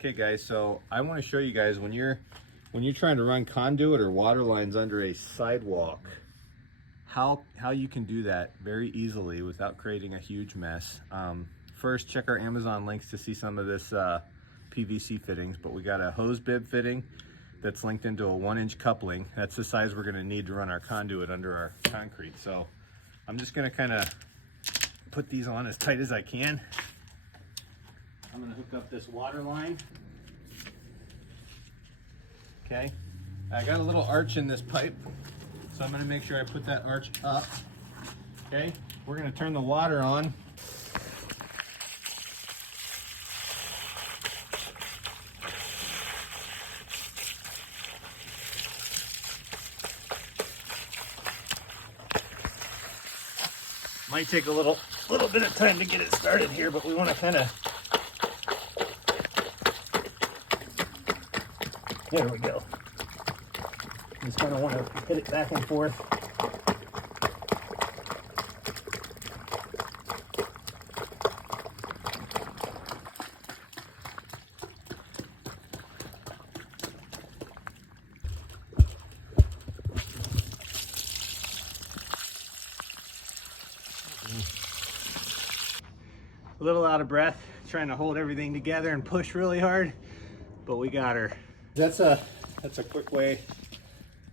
Okay guys, so I want to show you guys when you're trying to run conduit or water lines under a sidewalk, how you can do that very easily without creating a huge mess. First, check our Amazon links to see some of this PVC fittings, but we got a hose bib fitting that's linked into a 1-inch coupling. That's the size we're going to need to run our conduit under our concrete. So I'm just going to kind of put these on as tight as I can. I'm going to hook up this water line. Okay, I got a little arch in this pipe, so I'm going to make sure I put that arch up. Okay, we're going to turn the water on. Might take a little bit of time to get it started here, but we want to kind of, there we go. Just kind of want to hit it back and forth. A little out of breath, trying to hold everything together and push really hard, but we got her. That's a quick way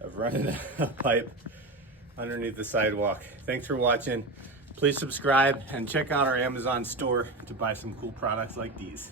of running a pipe underneath the sidewalk. Thanks for watching. Please subscribe and check out our Amazon store to buy some cool products like these.